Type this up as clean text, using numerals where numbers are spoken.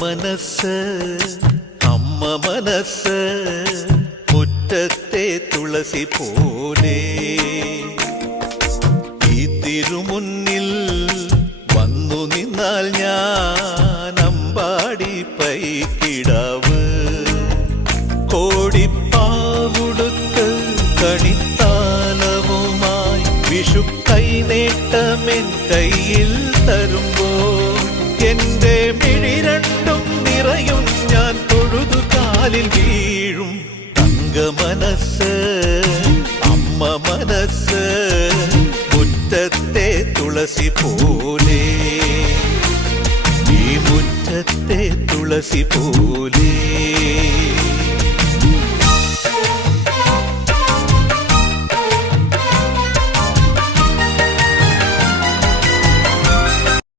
മനസ്സ് അമ്മ മനസ്സ് മുറ്റത്തെ തുളസി പോലെ ഈ തിരുമുന്നിൽ വന്നു നിന്നാൽ ഞാൻ അമ്പാടി പൈക്കിടാവ് കോടിപ്പാവുടുത്ത് കണിത്താലവുമായി വിഷു കൈനേട്ടമെൻ കയ്യിൽ തരുമ്പോൾ എന്റെ മിഴി രണ്ടും നിറയും ഞാൻ തൊഴുതു കാലിൽ വീഴും തങ്ക മനസ്സ് അമ്മ മനസ്സ് മുറ്റത്തെ തുളസി പോലെ ഈ മുറ്റത്തെ തുളസി പോലെ